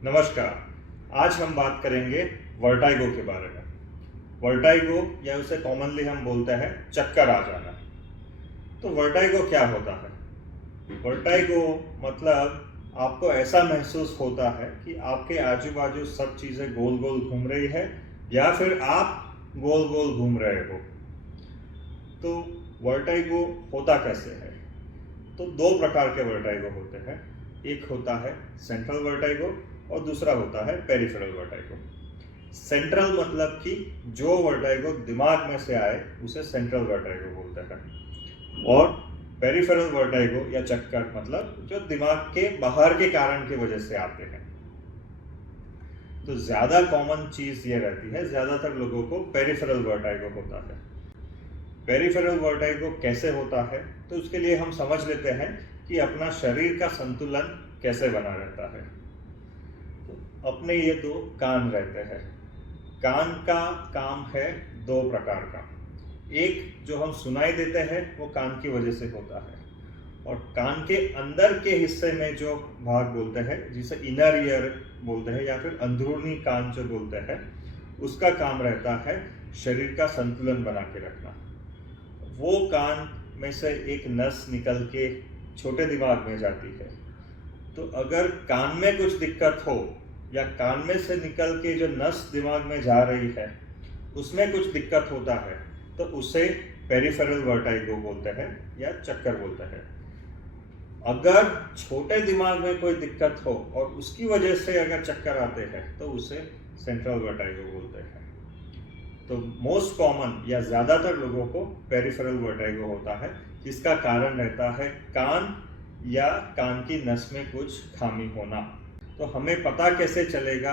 नमस्कार। आज हम बात करेंगे वर्टाइगो के बारे में। वर्टाइगो या उसे कॉमनली हम बोलते हैं चक्कर आ जाना। तो वर्टाइगो क्या होता है? वर्टाइगो मतलब आपको ऐसा महसूस होता है कि आपके आजू बाजू सब चीज़ें गोल गोल घूम रही है या फिर आप गोल गोल घूम रहे हो। तो वर्टाइगो होता कैसे है? तो दो प्रकार के वर्टाइगो होते हैं। एक होता है सेंट्रल वर्टाइगो और दूसरा होता है पेरिफेरल वर्टाइगो। सेंट्रल मतलब कि जो वर्टाइगो दिमाग में से आए उसे सेंट्रल वर्टाइगो बोलते हैं, और पेरिफेरल वर्टाइगो या चक्कर मतलब जो दिमाग के बाहर के कारण की वजह से आते हैं। तो ज़्यादा कॉमन चीज़ ये रहती है, ज़्यादातर लोगों को पेरिफेरल वर्टाइगो होता है। पेरिफेरल वर्टाइगो कैसे होता है? तो उसके लिए हम समझ लेते हैं कि अपना शरीर का संतुलन कैसे बना रहता है। अपने ये दो कान रहते हैं। कान का काम है दो प्रकार का। एक जो हम सुनाई देते हैं वो कान की वजह से होता है, और कान के अंदर के हिस्से में जो भाग बोलते हैं जिसे इनर ईयर बोलते हैं या फिर अंदरूनी कान जो बोलते हैं, उसका काम रहता है शरीर का संतुलन बना के रखना। वो कान में से एक नस निकल के छोटे दिमाग में जाती है। तो अगर कान में कुछ दिक्कत हो या कान में से निकल के जो नस दिमाग में जा रही है उसमें कुछ दिक्कत होता है, तो उसे पेरिफेरल वर्टाइगो बोलते हैं या चक्कर बोलते हैं। अगर छोटे दिमाग में कोई दिक्कत हो और उसकी वजह से अगर चक्कर आते हैं तो उसे सेंट्रल वर्टाइगो बोलते हैं। तो मोस्ट कॉमन या ज़्यादातर लोगों को पेरिफेरल वर्टाइगो होता है, जिसका कारण रहता है कान या कान की नस में कुछ खामी होना। तो हमें पता कैसे चलेगा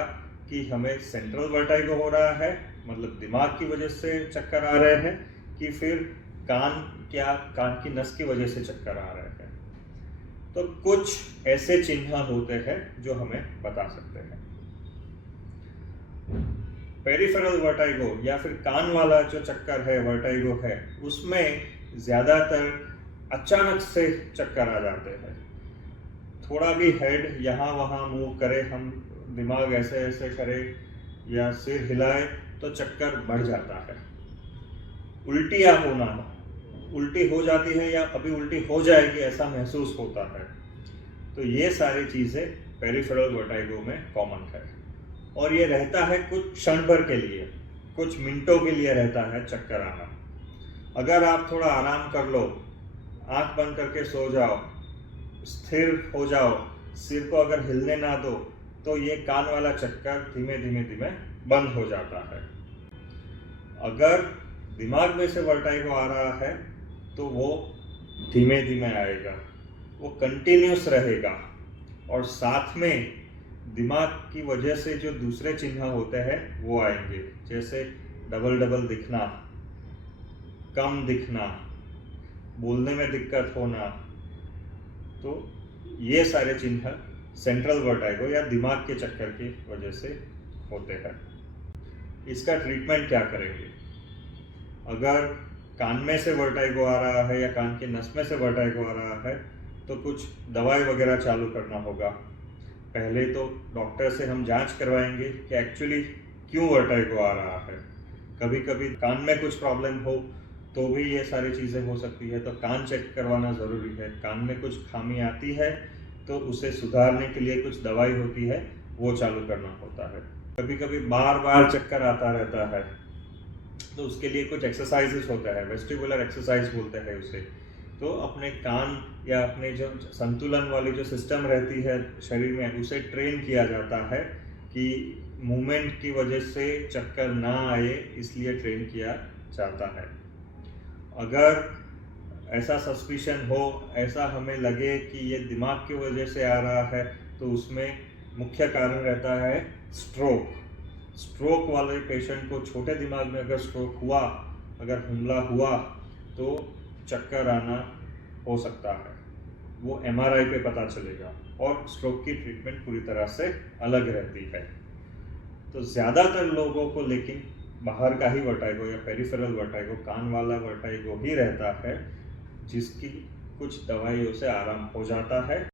कि हमें सेंट्रल वर्टाइगो हो रहा है, मतलब दिमाग की वजह से चक्कर आ रहे हैं, कि फिर कान की नस की वजह से चक्कर आ रहे हैं? तो कुछ ऐसे चिन्ह होते हैं जो हमें बता सकते हैं। पेरिफेरल वर्टाइगो या फिर कान वाला जो चक्कर है, वर्टाइगो है, उसमें ज़्यादातर अचानक से चक्कर आ जाते हैं। थोड़ा भी हेड यहाँ वहाँ मूव करे, हम दिमाग ऐसे ऐसे करें या सिर हिलाए तो चक्कर बढ़ जाता है। उल्टियाँ होना, उल्टी हो जाती है या अभी उल्टी हो जाएगी ऐसा महसूस होता है। तो ये सारी चीज़ें पेरिफेरल वर्टाइगो में कॉमन है, और ये रहता है कुछ क्षण भर के लिए, कुछ मिनटों के लिए रहता है चक्कर आना। अगर आप थोड़ा आराम कर लो, आंख बंद करके सो जाओ, स्थिर हो जाओ, सिर को अगर हिलने ना दो, तो ये कान वाला चक्कर धीमे धीमे धीमे बंद हो जाता है। अगर दिमाग में से वर्टाइगो आ रहा है तो वो धीमे धीमे आएगा, वो कंटिन्यूस रहेगा, और साथ में दिमाग की वजह से जो दूसरे चिन्ह होते हैं वो आएंगे, जैसे डबल डबल दिखना, कम दिखना, बोलने में दिक्कत होना। तो ये सारे चिन्ह सेंट्रल वर्टाइगो या दिमाग के चक्कर की वजह से होते हैं। इसका ट्रीटमेंट क्या करेंगे? अगर कान में से वर्टाइगो आ रहा है या कान के नस में से वर्टाइगो आ रहा है तो कुछ दवाई वगैरह चालू करना होगा। पहले तो डॉक्टर से हम जांच करवाएंगे कि एक्चुअली क्यों वर्टाइगो आ रहा है। कभी कभी कान में कुछ प्रॉब्लम हो तो भी ये सारी चीज़ें हो सकती है, तो कान चेक करवाना ज़रूरी है। कान में कुछ खामी आती है तो उसे सुधारने के लिए कुछ दवाई होती है, वो चालू करना होता है। कभी कभी बार बार चक्कर आता रहता है तो उसके लिए कुछ एक्सरसाइजेस होता है, वेस्टिबुलर एक्सरसाइज बोलते हैं उसे। तो अपने कान या अपने जो संतुलन वाली जो सिस्टम रहती है शरीर में, उसे ट्रेन किया जाता है कि मूवमेंट की वजह से चक्कर ना आए, इसलिए ट्रेन किया जाता है। अगर ऐसा सस्पिशन हो, ऐसा हमें लगे कि ये दिमाग की वजह से आ रहा है, तो उसमें मुख्य कारण रहता है स्ट्रोक। स्ट्रोक वाले पेशेंट को छोटे दिमाग में अगर स्ट्रोक हुआ, अगर हमला हुआ, तो चक्कर आना हो सकता है। वो MRI पे पता चलेगा, और स्ट्रोक की ट्रीटमेंट पूरी तरह से अलग रहती है। तो ज़्यादातर लोगों को लेकिन बाहर का ही वर्टाइगो या पेरिफेरल वर्टाइगो, कान वाला वर्टाइगो ही रहता है, जिसकी कुछ दवाइयों से आराम हो जाता है।